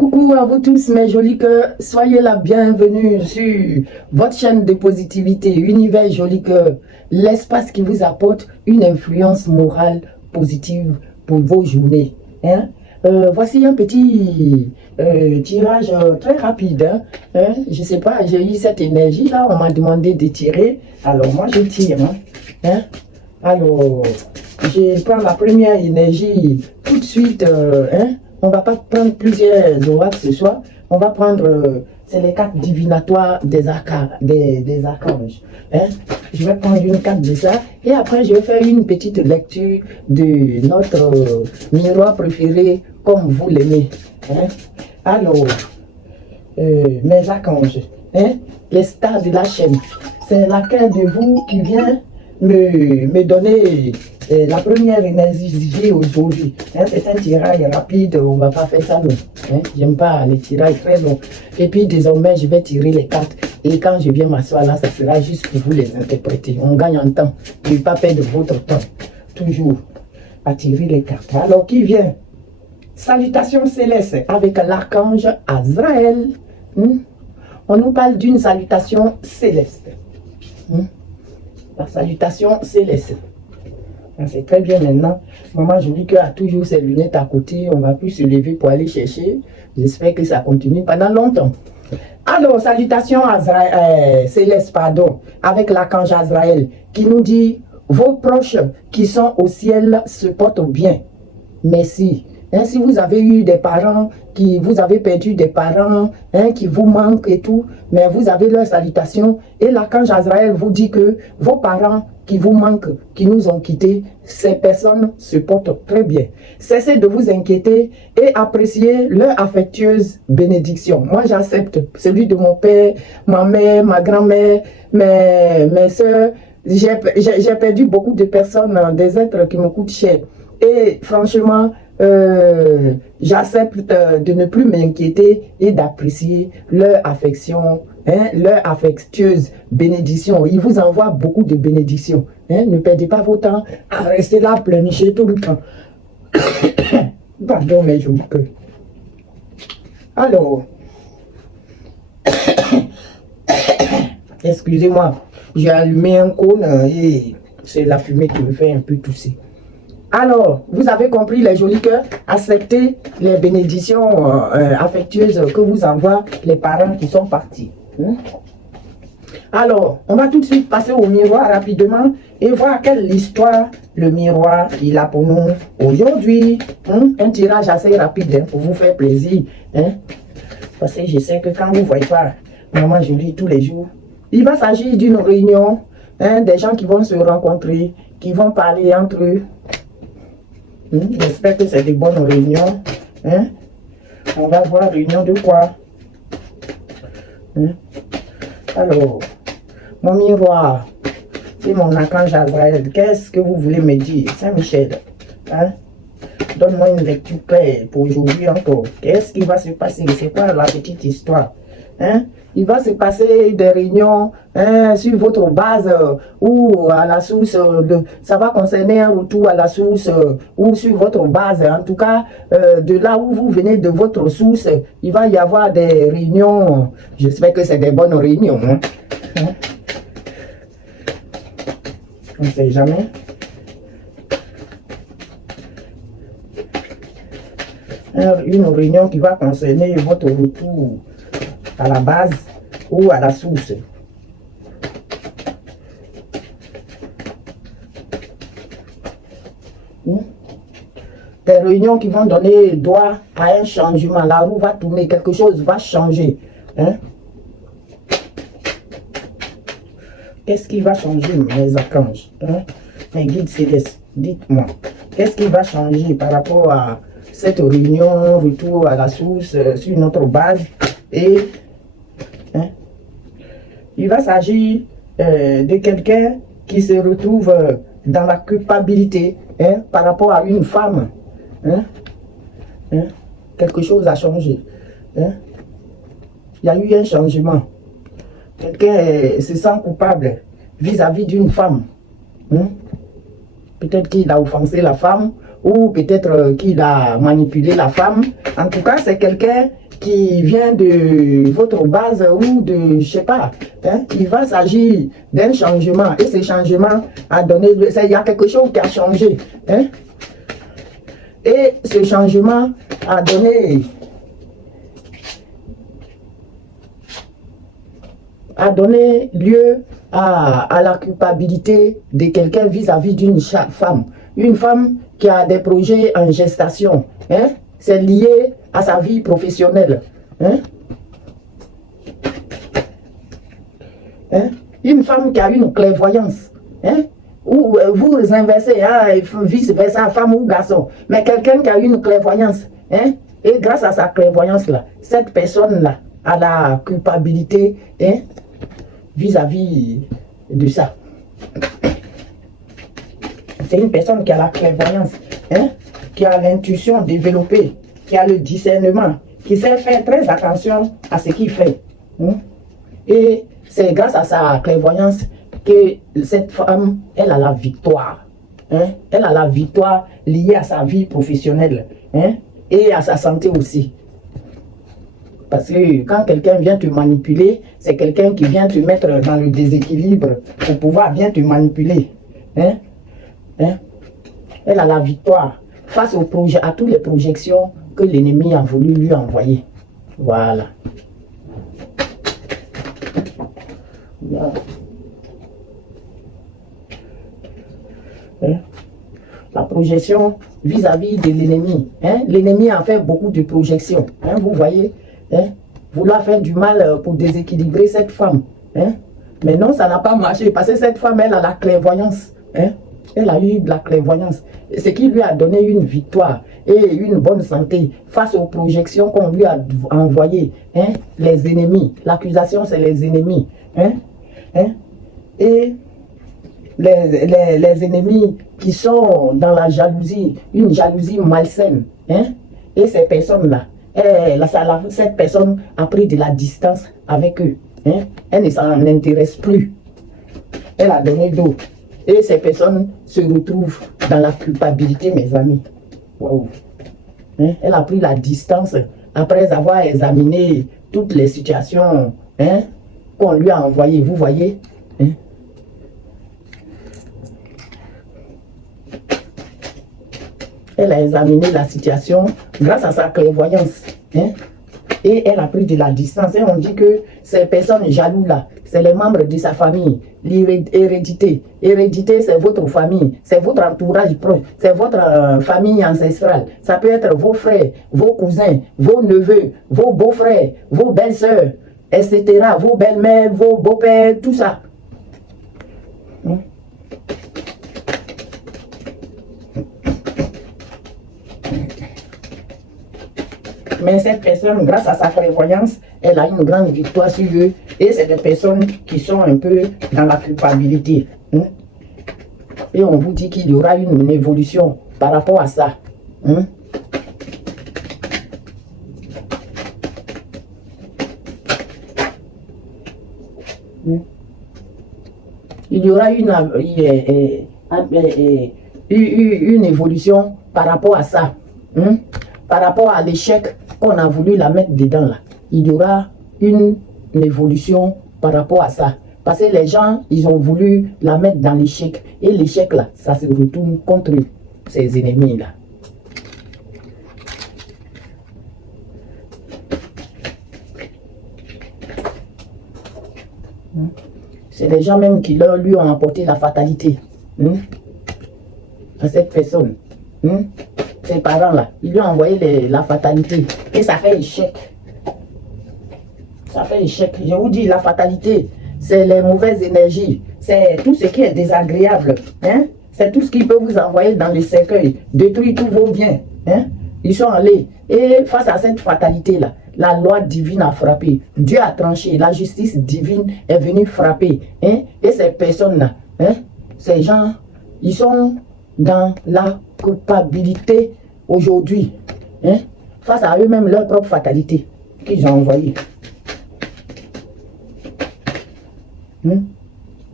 Coucou à vous tous mes jolis cœurs, soyez la bienvenue sur votre chaîne de positivité Univers Joli Cœur, l'espace qui vous apporte une influence morale positive pour vos journées. Voici un petit tirage très rapide. Je sais pas, j'ai eu cette énergie là, on m'a demandé de tirer, alors moi je tire. Alors, je prends la première énergie tout de suite. On ne va pas prendre plusieurs oracles ce soir. On va prendre, c'est les cartes divinatoires des archanges. Je vais prendre une carte de ça. Et après, je vais faire une petite lecture de notre miroir préféré, comme vous l'aimez. Alors, mes archanges, les stars de la chaîne. C'est laquelle de vous qui vient me donner la première énergie aujourd'hui. C'est un tirage rapide, on ne va pas faire ça long. J'aime pas les tirages très longs. Et puis désormais, je vais tirer les cartes. Et quand je viens m'asseoir là, ça sera juste pour vous les interpréter. On gagne en temps. Ne pas perdre votre temps. Toujours à tirer les cartes. Alors, qui vient? Salutations célestes avec l'archange Azraël. On nous parle d'une salutation céleste. La salutation céleste. C'est très bien maintenant. Maman Jolie Cœur a toujours ses lunettes à côté. On ne va plus se lever pour aller chercher. J'espère que ça continue pendant longtemps. Alors, salutation céleste, pardon, avec l'archange Azraël qui nous dit: vos proches qui sont au ciel se portent bien. Merci. Si vous avez eu des parents, vous avez perdu des parents, qui vous manquent et tout, mais vous avez leur salutation. Et l'archange Azraël vous dit que vos parents qui vous manquent, qui nous ont quittés, ces personnes se portent très bien. Cessez de vous inquiéter et appréciez leur affectueuse bénédiction. Moi, j'accepte celui de mon père, ma mère, ma grand-mère, mes soeurs. J'ai perdu beaucoup de personnes, des êtres qui me coûtent cher. Et franchement, j'accepte de ne plus m'inquiéter et d'apprécier leur affection, leur affectueuse bénédiction. Il vous envoie beaucoup de bénédictions. Ne perdez pas votre temps à rester là pleurnicher tout le temps. Pardon, mes jolis cœurs. Alors, excusez-moi, j'ai allumé un cône et c'est la fumée qui me fait un peu tousser. Alors, vous avez compris les jolis cœurs, acceptez les bénédictions affectueuses que vous envoient les parents qui sont partis. Alors, on va tout de suite passer au miroir rapidement et voir quelle histoire le miroir il a pour nous aujourd'hui. Un tirage assez rapide pour vous faire plaisir. Parce que je sais que quand vous ne voyez pas Maman Jolie tous les jours, il va s'agir d'une réunion, des gens qui vont se rencontrer, qui vont parler entre eux. J'espère que c'est des bonnes réunions. On va voir réunion de quoi. Alors, mon miroir, c'est mon archange Azraël. Qu'est-ce que vous voulez me dire, Saint-Michel? Donne-moi une lecture claire pour aujourd'hui encore. Qu'est-ce qui va se passer? C'est quoi la petite histoire? Il va se passer des réunions sur votre base ou à la source, ça va concerner un retour à la source ou sur votre base. En tout cas, de là où vous venez de votre source, il va y avoir des réunions. J'espère que c'est des bonnes réunions. On ne sait jamais. Une réunion qui va concerner votre retour à la base ou à la source. Des réunions qui vont donner droit à un changement. La roue va tourner, quelque chose va changer. Qu'est-ce qui va changer, mes archanges? Mes guides célestes, dites-moi. Qu'est-ce qui va changer par rapport à cette réunion, retour à la source, sur notre base? Et il va s'agir de quelqu'un qui se retrouve dans la culpabilité par rapport à une femme. Quelque chose a changé. Il y a eu un changement. Quelqu'un se sent coupable vis-à-vis d'une femme. Peut-être qu'il a offensé la femme ou peut-être qu'il a manipulé la femme. En tout cas, c'est quelqu'un qui vient de votre base ou de, je sais pas, hein, il va s'agir d'un changement et ce changement a donné, il y a quelque chose qui a changé, hein, et ce changement a donné lieu à la culpabilité de quelqu'un vis-à-vis d'une femme. Une femme qui a des projets en gestation, hein, c'est lié à sa vie professionnelle. Hein? Hein? Une femme qui a une clairvoyance, hein? Ou vous inversez, hein, vice-versa, femme ou garçon, mais quelqu'un qui a une clairvoyance, hein? Et grâce à sa clairvoyance-là, cette personne-là a la culpabilité, hein, vis-à-vis de ça. C'est une personne qui a la clairvoyance, hein, qui a l'intuition développée, qui a le discernement, qui sait faire très attention à ce qu'il fait. Hein. Et c'est grâce à sa clairvoyance que cette femme, elle a la victoire. Hein. Elle a la victoire liée à sa vie professionnelle, hein, et à sa santé aussi. Parce que quand quelqu'un vient te manipuler, c'est quelqu'un qui vient te mettre dans le déséquilibre pour pouvoir bien te manipuler. Hein? Hein? Elle a la victoire face au projet, à toutes les projections que l'ennemi a voulu lui envoyer. Voilà. Voilà. Hein? La projection vis-à-vis de l'ennemi. Hein? L'ennemi a fait beaucoup de projections. Hein? Vous voyez, hein? Vouloir faire du mal pour déséquilibrer cette femme. Hein? Mais non, ça n'a pas marché parce que cette femme, elle a la clairvoyance. Hein? Elle a eu de la clairvoyance. Ce qui lui a donné une victoire et une bonne santé face aux projections qu'on lui a envoyées. Hein? Les ennemis. L'accusation, c'est les ennemis. Hein? Hein? Et les ennemis qui sont dans la jalousie, une jalousie malsaine. Hein? Et ces personnes-là, cette personne a pris de la distance avec eux. Hein? Elle ne s'en intéresse plus. Elle a donné d'eau. Et ces personnes se retrouvent dans la culpabilité, mes amis. Wow. Hein? Elle a pris la distance après avoir examiné toutes les situations, hein, qu'on lui a envoyées. Vous voyez? Hein? Elle a examiné la situation grâce à sa clairvoyance. Hein? Et elle a pris de la distance. Et on dit que ces personnes jalouses-là, c'est les membres de sa famille. L'hérédité. Hérédité, c'est votre famille, c'est votre entourage proche, c'est votre famille ancestrale. Ça peut être vos frères, vos cousins, vos neveux, vos beaux-frères, vos belles-sœurs, etc. Vos belles-mères, vos beaux-pères, tout ça. Hein? Mais cette personne, grâce à sa clairvoyance, elle a une grande victoire sur eux. Et c'est des personnes qui sont un peu dans la culpabilité. Hein? Et on vous dit qu'il y aura une évolution par rapport à ça. Hein? Il y aura une évolution par rapport à ça. Hein? Par rapport à l'échec qu'on a voulu la mettre dedans là. Il y aura une évolution par rapport à ça. Parce que les gens, ils ont voulu la mettre dans l'échec. Et l'échec là, ça se retourne contre ces ennemis là. C'est les gens même qui lui ont apporté la fatalité. À cette personne. Ses parents là, ils lui ont envoyé la fatalité. Et ça fait échec. Ça fait échec. Je vous dis, la fatalité, c'est les mauvaises énergies. C'est tout ce qui est désagréable. Hein? C'est tout ce qui peut vous envoyer dans le cercueil. Détruire tous vos biens. Hein? Ils sont allés. Et face à cette fatalité-là, la loi divine a frappé. Dieu a tranché. La justice divine est venue frapper. Hein? Et ces personnes-là, hein? Ces gens, ils sont dans la culpabilité aujourd'hui. Hein? Face à eux-mêmes, leur propre fatalité qu'ils ont envoyée.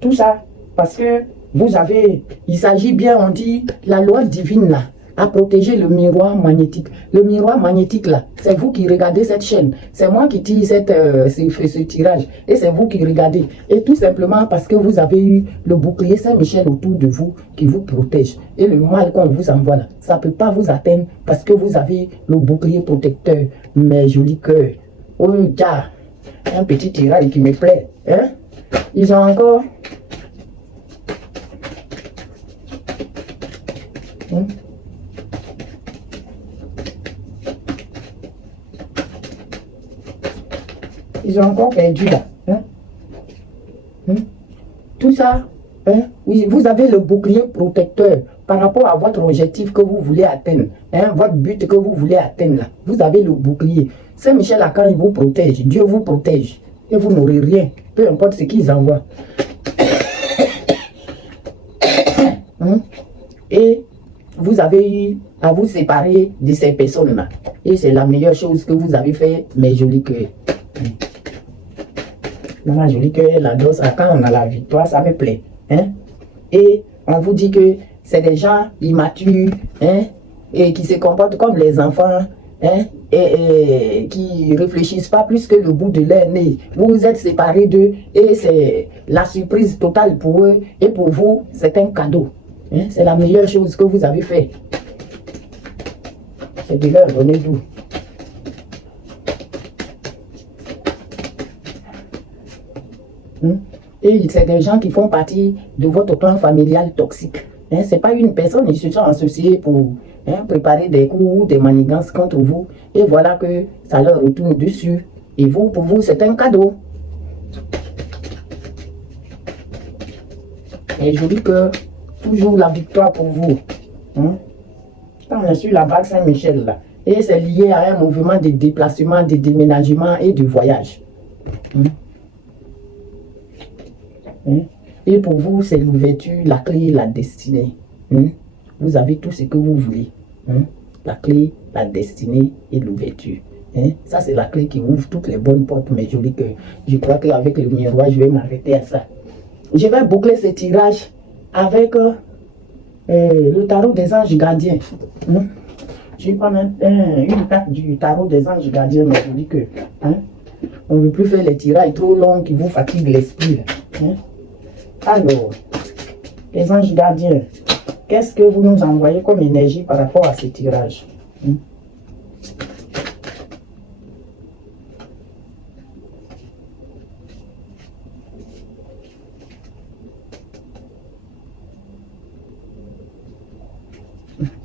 Tout ça parce que vous avez, il s'agit bien, on dit, la loi divine là, à protéger le miroir magnétique. Le miroir magnétique là, c'est vous qui regardez cette chaîne. C'est moi qui tire ce tirage. Et c'est vous qui regardez. Et tout simplement parce que vous avez eu le bouclier Saint-Michel autour de vous qui vous protège. Et le mal qu'on vous envoie là, ça ne peut pas vous atteindre parce que vous avez le bouclier protecteur. Mes jolis cœurs. Oh, gars, un petit tirage qui me plaît. Hein? Ils ont encore... Ils ont encore perdu là. Tout ça, oui, vous avez le bouclier protecteur par rapport à votre objectif que vous voulez atteindre, votre but que vous voulez atteindre là. Vous avez le bouclier. Saint-Michel là, quand il vous protège, Dieu vous protège et vous n'aurez rien, peu importe ce qu'ils envoient. Et vous avez eu à vous séparer de ces personnes-là. Et c'est la meilleure chose que vous avez fait, mes jolis cœurs. Ma jolie cœur, la dose, quand on a la victoire, ça me plaît. Et on vous dit que c'est des gens immatures, et qui se comportent comme les enfants, et qui ne réfléchissent pas plus que le bout de leur nez. Vous vous êtes séparés d'eux et c'est la surprise totale pour eux. Et pour vous, c'est un cadeau. C'est la meilleure chose que vous avez fait. C'est de leur donner d'où. Et c'est des gens qui font partie de votre plan familial toxique. Ce n'est pas une personne, ils se sont associés pour préparer des coups, des manigances contre vous. Et voilà que ça leur retourne dessus. Et vous, pour vous, c'est un cadeau. Et je dis que toujours la victoire pour vous. Quand on est sur la bague Saint-Michel là, et c'est lié à un mouvement de déplacement, de déménagement et de voyage. Et pour vous, c'est l'ouverture, la clé, la destinée. Vous avez tout ce que vous voulez. La clé, la destinée et l'ouverture. Ça, c'est la clé qui ouvre toutes les bonnes portes, mes jolis cœurs. Je crois qu'avec le miroir, je vais m'arrêter à ça. Je vais boucler ce tirage avec le tarot des anges gardiens. Je vais prendre une carte du tarot des anges gardiens, mes jolis cœurs. On ne veut plus faire les tirages trop longs qui vous fatiguent l'esprit. Alors, les anges gardiens, qu'est-ce que vous nous envoyez comme énergie par rapport à ce tirage?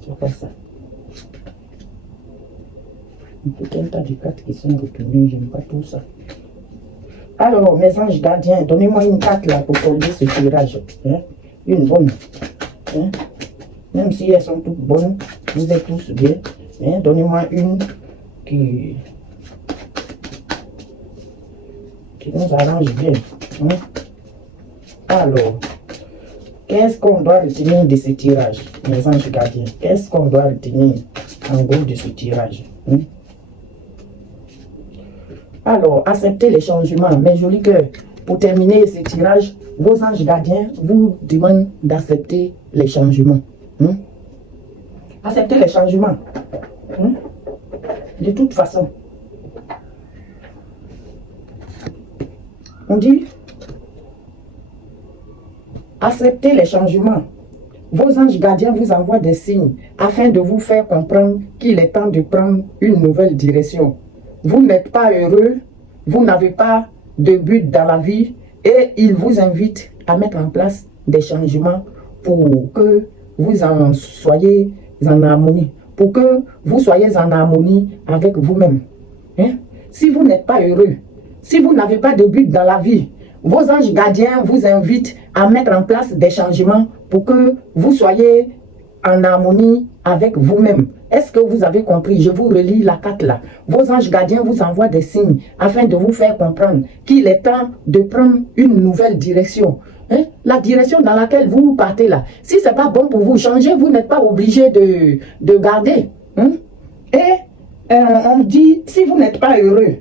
C'est pas ça. Tout un tas de cartes qui sont retenues, j'aime pas tout ça. Alors, mes anges gardiens, donnez-moi une carte là pour solder ce tirage. Une bonne. Même si elles sont toutes bonnes, vous êtes tous bien. Donnez-moi une qui nous arrange bien. Alors, qu'est-ce qu'on doit retenir de ce tirage, mes anges gardiens? Qu'est-ce qu'on doit retenir en gros de ce tirage? Alors, acceptez les changements, mes jolis cœurs. Pour terminer ce tirage, vos anges gardiens vous demandent d'accepter les changements. Acceptez les changements. De toute façon. On dit, acceptez les changements. Vos anges gardiens vous envoient des signes afin de vous faire comprendre qu'il est temps de prendre une nouvelle direction. Vous n'êtes pas heureux, vous n'avez pas de but dans la vie et il vous invite à mettre en place des changements pour que vous en soyez en harmonie, pour que vous soyez en harmonie avec vous-même. Si vous n'êtes pas heureux, si vous n'avez pas de but dans la vie, vos anges gardiens vous invitent à mettre en place des changements pour que vous soyez en harmonie avec vous-même. Est-ce que vous avez compris? Je vous relis la carte là. Vos anges gardiens vous envoient des signes afin de vous faire comprendre qu'il est temps de prendre une nouvelle direction. La direction dans laquelle vous partez là. Si ce n'est pas bon pour vous, changez, vous n'êtes pas obligé de garder. Et on dit, si vous n'êtes pas heureux,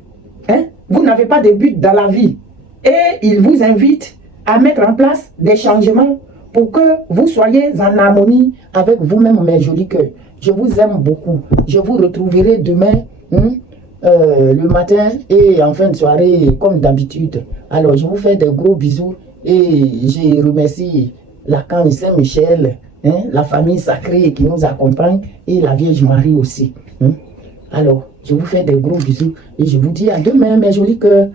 vous n'avez pas de but dans la vie, et il vous invite à mettre en place des changements pour que vous soyez en harmonie avec vous-même, mes jolis cœurs. Je vous aime beaucoup. Je vous retrouverai demain, le matin et en fin de soirée, comme d'habitude. Alors, je vous fais de gros bisous et je remercie la Camp Saint-Michel, la famille sacrée qui nous accompagne et la Vierge Marie aussi. Alors, je vous fais de gros bisous et je vous dis à demain, mes jolis cœurs.